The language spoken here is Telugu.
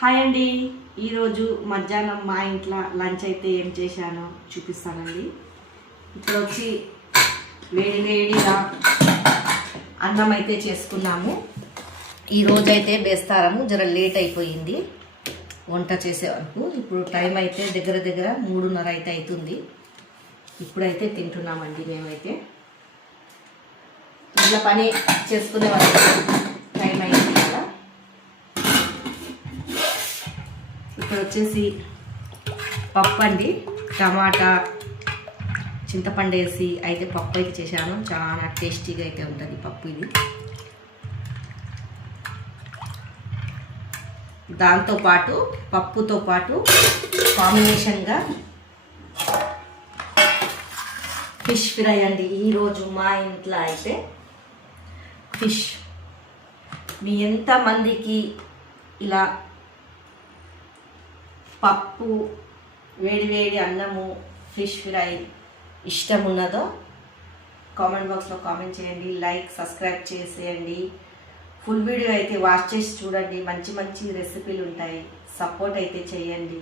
హాయ్ అండి. ఈరోజు మధ్యాహ్నం మా ఇంట్లో లంచ్ అయితే ఏం చేశానో చూపిస్తానండి. ఇక్కడ వచ్చి వేడిగా అన్నం అయితే చేసుకున్నాము. ఈరోజు అయితే బేస్తారము జర లేట్ అయిపోయింది వంట చేసే వరకు. ఇప్పుడు టైం అయితే దగ్గర 3:30 అయితే అవుతుంది. ఇప్పుడైతే తింటున్నామండి. మేమైతే ఇంట్లో పని చేసుకునే వరకు టైం అయింది కదా. ఇక్కడ వచ్చేసి పప్పు అండి, టమాటా చింతపండు వేసి అయితే పప్పు అయితే చేశాను. చాలా టేస్టీగా అయితే ఉంటుంది పప్పు ఇది. దాంతోపాటు పప్పుతో పాటు కాంబినేషన్గా ఫిష్ ఫ్రై అండి. ఈరోజు మా ఇంట్లో అయితే ఫిష్. మీ ఎంతమందికి ఇలా పప్పు, వేడి అన్నము, ఫిష్ ఫ్రై ఇష్టం ఉన్నదో కామెంట్ బాక్స్లో కామెంట్ చేయండి. లైక్, సబ్స్క్రైబ్ చేసేయండి. ఫుల్ వీడియో అయితే వాచ్ చేసి చూడండి. మంచి రెసిపీలు ఉంటాయి. సపోర్ట్ అయితే చేయండి.